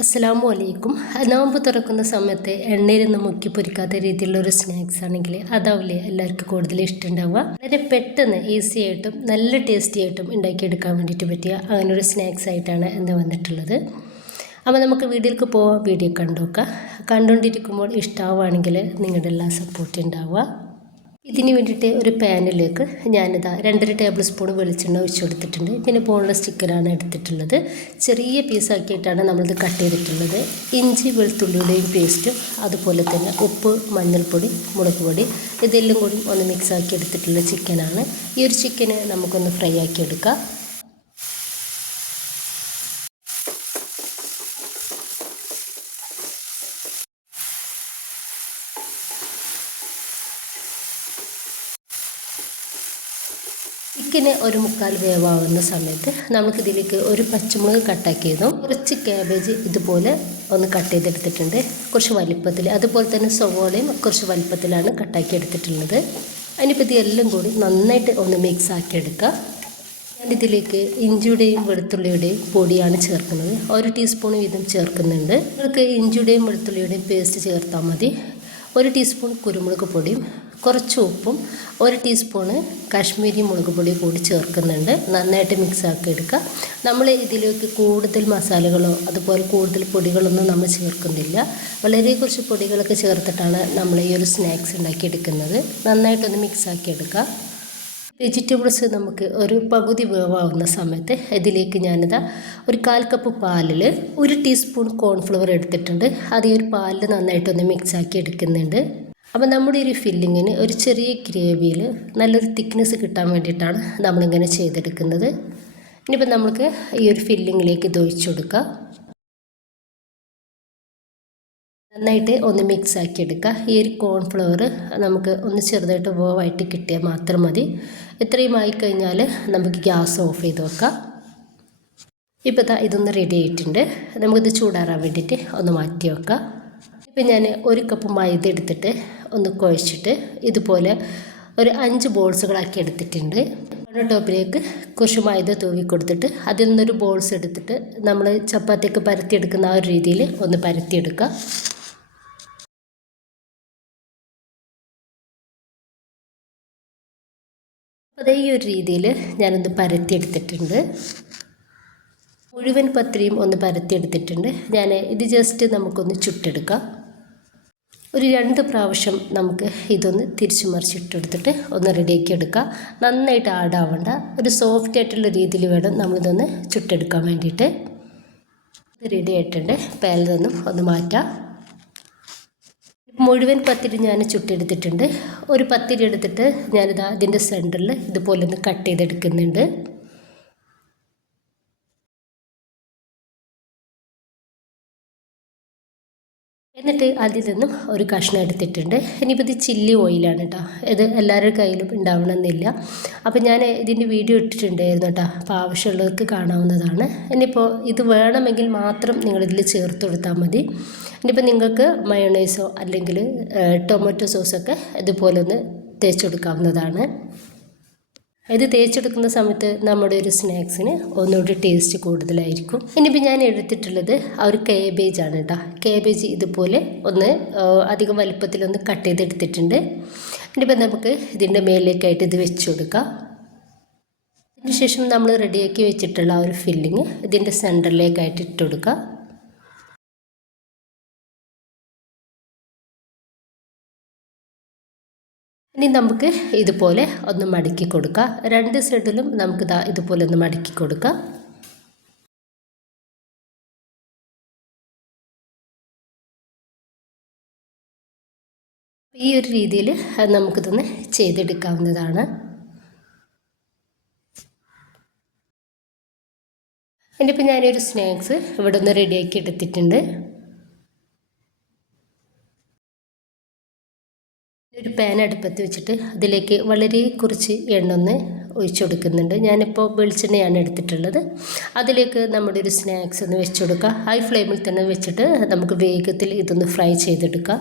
അസ്സലാമു അലൈക്കും. നോമ്പ് തുറക്കുന്ന സമയത്ത് എണ്ണയിൽ നിന്ന് മുക്കി പൊരിക്കാത്ത രീതിയിലുള്ള ഒരു സ്നാക്സ് ആണെങ്കിൽ അതാവില്ലേ എല്ലാവർക്കും കൂടുതൽ ഇഷ്ടമുണ്ടാവുക. വളരെ പെട്ടെന്ന് ഈസി ആയിട്ടും നല്ല ടേസ്റ്റി ആയിട്ടും ഉണ്ടാക്കിയെടുക്കാൻ വേണ്ടിയിട്ട് പറ്റിയ അങ്ങനെ ഒരു സ്നാക്സ് ആയിട്ടാണ് ഇന്ന് വന്നിട്ടുള്ളത്. അപ്പോൾ നമുക്ക് വീഡിയോയിലേക്ക് പോവാം. വീഡിയോ കണ്ടുനോക്കുക. കണ്ടുകൊണ്ടിരിക്കുമ്പോൾ ഇഷ്ടമാവുകയാണെങ്കിൽ നിങ്ങളുടെ എല്ലാ സപ്പോർട്ടും ഉണ്ടാവുക. ഇതിന് വേണ്ടിയിട്ട് ഒരു പാനിലേക്ക് ഞാനിതാ 2.5 ടേബിൾ സ്പൂൺ വെളിച്ചെണ്ണ ഒഴിച്ച് കൊടുത്തിട്ടുണ്ട്. പിന്നെ ബോൺലെസ് ചിക്കനാണ് എടുത്തിട്ടുള്ളത്. ചെറിയ പീസാക്കിയിട്ടാണ് നമ്മളിത് കട്ട് ചെയ്തിട്ടുള്ളത്. ഇഞ്ചി വെളുത്തുള്ളിയുടെയും പേസ്റ്റും അതുപോലെ തന്നെ ഉപ്പ്, മഞ്ഞൾപ്പൊടി, മുളക് പൊടി ഇതെല്ലാം കൂടി ഒന്ന് മിക്സാക്കി എടുത്തിട്ടുള്ള ചിക്കനാണ്. ഈ ഒരു ചിക്കന് നമുക്കൊന്ന് ഫ്രൈ ആക്കി എടുക്കാം. ചിക്കന് ഒരു 1/4 വേവാവുന്ന സമയത്ത് നമുക്കിതിലേക്ക് ഒരു പച്ചമുളക് കട്ടാക്കിയതും കുറച്ച് ക്യാബേജ് ഇതുപോലെ ഒന്ന് കട്ട് ചെയ്തെടുത്തിട്ടുണ്ട്. കുറച്ച് വലിപ്പത്തിൽ, അതുപോലെ തന്നെ സവോളയും കുറച്ച് വലിപ്പത്തിലാണ് കട്ടാക്കി എടുത്തിട്ടുള്ളത്. അതിനിപ്പോൾ ഇതെല്ലാം കൂടി നന്നായിട്ട് ഒന്ന് മിക്സ് ആക്കി എടുക്കുക. ഞാനിതിലേക്ക് ഇഞ്ചിയുടെയും വെളുത്തുള്ളിയുടെയും പൊടിയാണ് ചേർക്കുന്നത്. 1 ടീസ്പൂൺ വീതം ചേർക്കുന്നുണ്ട്. നിങ്ങൾക്ക് ഇഞ്ചിയുടെയും വെളുത്തുള്ളിയുടെയും പേസ്റ്റ് ചേർത്താൽ മതി. 1 ടീസ്പൂൺ കുരുമുളക് പൊടിയും കുറച്ച് ഉപ്പും 1 ടീസ്പൂണ് കാശ്മീരി മുളക് പൊടി കൂടി ചേർക്കുന്നുണ്ട്. നന്നായിട്ട് മിക്സ് ആക്കി എടുക്കുക. നമ്മൾ ഇതിലേക്ക് കൂടുതൽ മസാലകളോ അതുപോലെ കൂടുതൽ പൊടികളൊന്നും നമ്മൾ ചേർക്കുന്നില്ല. വളരെ കുറച്ച് പൊടികളൊക്കെ ചേർത്തിട്ടാണ് നമ്മൾ ഈ ഒരു സ്നാക്സ് ഉണ്ടാക്കിയെടുക്കുന്നത്. നന്നായിട്ടൊന്ന് മിക്സ് ആക്കി എടുക്കുക. വെജിറ്റബിൾസ് നമുക്ക് ഒരു പകുതി വേവാവുന്ന സമയത്ത് ഇതിലേക്ക് ഞാനിതാ ഒരു 1/4 കപ്പ് പാലിൽ 1 ടീസ്പൂൺ കോൺഫ്ലവർ എടുത്തിട്ടുണ്ട്. അത് ഈ ഒരു പാലിൽ നന്നായിട്ടൊന്ന് മിക്സ് ആക്കി എടുക്കുന്നുണ്ട്. അപ്പോൾ നമ്മുടെ ഒരു ഫില്ലിങ്ങിന് ഒരു ചെറിയ ഗ്രേവിയിൽ നല്ലൊരു തിക്നെസ് കിട്ടാൻ വേണ്ടിയിട്ടാണ് നമ്മളിങ്ങനെ ചെയ്തെടുക്കുന്നത്. ഇനിയിപ്പോൾ നമുക്ക് ഈ ഒരു ഫില്ലിങ്ങിലേക്ക് ഇത് ഒഴിച്ചു കൊടുക്കാം. നന്നായിട്ട് ഒന്ന് മിക്സ് ആക്കി എടുക്കുക. ഈ ഒരു കോൺഫ്ലവർ നമുക്ക് ഒന്ന് ചെറുതായിട്ട് വേവായിട്ട് കിട്ടിയാൽ മാത്രം മതി. ഇത്രയും ആയിക്കഴിഞ്ഞാൽ നമുക്ക് ഗ്യാസ് ഓഫ് ചെയ്ത് വെക്കാം. ഇപ്പോൾ ഇതൊന്ന് റെഡി ആയിട്ടുണ്ട്. നമുക്കിത് ചൂടാറാൻ വേണ്ടിയിട്ട് ഒന്ന് മാറ്റി വെക്കാം. ഇപ്പം ഞാൻ 1 കപ്പ് മൈദ എടുത്തിട്ട് ഒന്ന് കുഴച്ചിട്ട് ഇതുപോലെ ഒരു 5 ബോൾസുകളാക്കി എടുത്തിട്ടുണ്ട്. ടോപ്പിലേക്ക് കുറച്ച് മൈദ തൂവി കൊടുത്തിട്ട് അതിൽ നിന്നൊരു ബോൾസ് എടുത്തിട്ട് നമ്മൾ ചപ്പാത്തിയൊക്കെ പരത്തിയെടുക്കുന്ന ആ ഒരു രീതിയിൽ ഒന്ന് പരത്തിയെടുക്കുക. അതേ ഈ ഒരു രീതിയിൽ ഞാനൊന്ന് പരത്തിയെടുത്തിട്ടുണ്ട്. മുഴുവൻ പത്തിരിയും ഒന്ന് പരത്തിയെടുത്തിട്ടുണ്ട്. ഇത് ജസ്റ്റ് നമുക്കൊന്ന് ചുട്ടെടുക്കാം. ഒരു 2 പ്രാവശ്യം നമുക്ക് ഇതൊന്ന് തിരിച്ചു മറിച്ചിട്ടെടുത്തിട്ട് ഒന്ന് റെഡിയാക്കി എടുക്കാം. നന്നായിട്ട് ആടാവണ്ട, ഒരു സോഫ്റ്റ് ആയിട്ടുള്ള രീതിയിൽ വേണം നമ്മളിതൊന്ന് ചുട്ടെടുക്കാൻ വേണ്ടിയിട്ട്. ഇത് റെഡി ആയിട്ടുണ്ട്. പാനിൽ നിന്നും ഒന്ന് മാറ്റാം. മുഴുവൻ പത്തിരി ഞാൻ ചുട്ടെടുത്തിട്ടുണ്ട്. ഒരു പത്തിരി എടുത്തിട്ട് ഞാനിതാ അതിൻ്റെ സെൻറ്ററിൽ ഇതുപോലെ ഒന്ന് കട്ട് ചെയ്തെടുക്കുന്നുണ്ട്. എന്നിട്ട് അതിൽ നിന്നും ഒരു കഷ്ണം എടുത്തിട്ടുണ്ട്. ഇനിയിപ്പോൾ ഇത് ചില്ലി ഓയിലാണ് കേട്ടോ. ഇത് എല്ലാവരുടെ കയ്യിലും ഉണ്ടാവണമെന്നില്ല. അപ്പോൾ ഞാൻ ഇതിൻ്റെ വീഡിയോ ഇട്ടിട്ടുണ്ടായിരുന്നു കേട്ടോ. അപ്പോൾ ആവശ്യമുള്ളവർക്ക് കാണാവുന്നതാണ്. ഇനിയിപ്പോൾ ഇത് വേണമെങ്കിൽ മാത്രം നിങ്ങളിതിൽ ചേർത്ത് കൊടുത്താൽ മതി. ഇനിയിപ്പോൾ നിങ്ങൾക്ക് മയോണൈസോ അല്ലെങ്കിൽ ടൊമാറ്റോ സോസൊക്കെ ഇതുപോലെ ഒന്ന് തേച്ച് കൊടുക്കാവുന്നതാണ്. ഇത് തേച്ചെടുക്കുന്ന സമയത്ത് നമ്മുടെ ഒരു സ്നാക്സിന് ഒന്നുകൂടി ടേസ്റ്റ് കൂടുതലായിരിക്കും. ഇനിയിപ്പോൾ ഞാൻ എടുത്തിട്ടുള്ളത് ആ ഒരു കേബേജാണ് കേട്ടോ. കേബേജ് ഇതുപോലെ ഒന്ന് അധികം വലുപ്പത്തിലൊന്ന് കട്ട് ചെയ്തെടുത്തിട്ടുണ്ട്. ഇനിയിപ്പോൾ നമുക്ക് ഇതിൻ്റെ മേലേക്കായിട്ട് ഇത് വെച്ച് കൊടുക്കാം. അതിനുശേഷം നമ്മൾ റെഡിയാക്കി വെച്ചിട്ടുള്ള ആ ഒരു ഫില്ലിങ് ഇതിൻ്റെ സെൻറ്ററിലേക്കായിട്ട് ഇട്ട് കൊടുക്കുക. ഇനി നമുക്ക് ഇതുപോലെ ഒന്ന് മടക്കി കൊടുക്കാം. 2 സൈഡിലും നമുക്ക് ഇതുപോലെ ഒന്ന് മടക്കി കൊടുക്കാം. ഈ ഒരു രീതിയിൽ നമുക്കിതൊന്ന് ചെയ്തെടുക്കാവുന്നതാണ്. ഇനിയിപ്പോൾ ഞാനൊരു സ്നാക്സ് ഇവിടെ ഒന്ന് റെഡിയാക്കി എടുത്തിട്ടുണ്ട്. ഒരു പാൻ അടുപ്പത്ത് വെച്ചിട്ട് അതിലേക്ക് വളരെ കുറച്ച് എണ്ണ ഒന്ന് ഒഴിച്ചു കൊടുക്കുന്നുണ്ട്. ഞാനിപ്പോൾ വെളിച്ചെണ്ണയാണ് എടുത്തിട്ടുള്ളത്. അതിലേക്ക് നമ്മുടെ ഒരു സ്നാക്സ് ഒന്ന് വെച്ച് കൊടുക്കുക. ഹൈ ഫ്ലെയിമിൽ തന്നെ വെച്ചിട്ട് നമുക്ക് വേഗത്തിൽ ഇതൊന്ന് ഫ്രൈ ചെയ്തെടുക്കാം.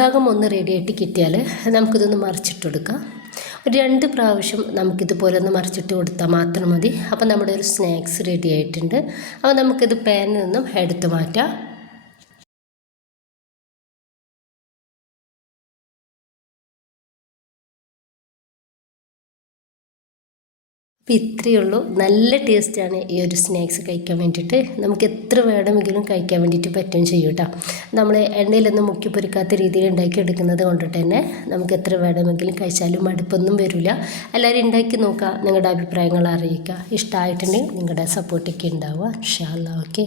ഭാഗം ഒന്ന് റെഡി ആയിട്ട് കിട്ടിയാൽ നമുക്കിതൊന്ന് മറിച്ചിട്ട് കൊടുക്കാം. ഒരു 2 പ്രാവശ്യം നമുക്കിതുപോലെ ഒന്ന് മറിച്ചിട്ട് കൊടുത്താൽ മാത്രം മതി. അപ്പോൾ നമ്മുടെ ഒരു സ്നാക്സ് റെഡി ആയിട്ടുണ്ട്. അപ്പോൾ നമുക്കിത് പാനിൽ നിന്നും എടുത്ത് മാറ്റാം. അപ്പോൾ ഇത്രയേ ഉള്ളൂ. നല്ല ടേസ്റ്റാണ് ഈ ഒരു സ്നാക്സ് കഴിക്കാൻ വേണ്ടിയിട്ട്. നമുക്ക് എത്ര വേണമെങ്കിലും കഴിക്കാൻ വേണ്ടിയിട്ട് പറ്റുകയും ചെയ്യും കേട്ടോ. നമ്മൾ എണ്ണയിലൊന്നും മുക്കി പൊരിക്കാത്ത രീതിയിൽ ഉണ്ടാക്കിയെടുക്കുന്നത് കൊണ്ടിട്ട് തന്നെ നമുക്ക് എത്ര വേണമെങ്കിലും കഴിച്ചാലും മടുപ്പൊന്നും വരില്ല. എല്ലാവരും ഉണ്ടാക്കി നോക്കുക, നിങ്ങളുടെ അഭിപ്രായങ്ങൾ അറിയിക്കുക. ഇഷ്ടമായിട്ടുണ്ടെങ്കിൽ നിങ്ങളുടെ സപ്പോർട്ടൊക്കെ ഉണ്ടാവുക. ഇൻഷാ അല്ലാഹ്. ഓക്കെ.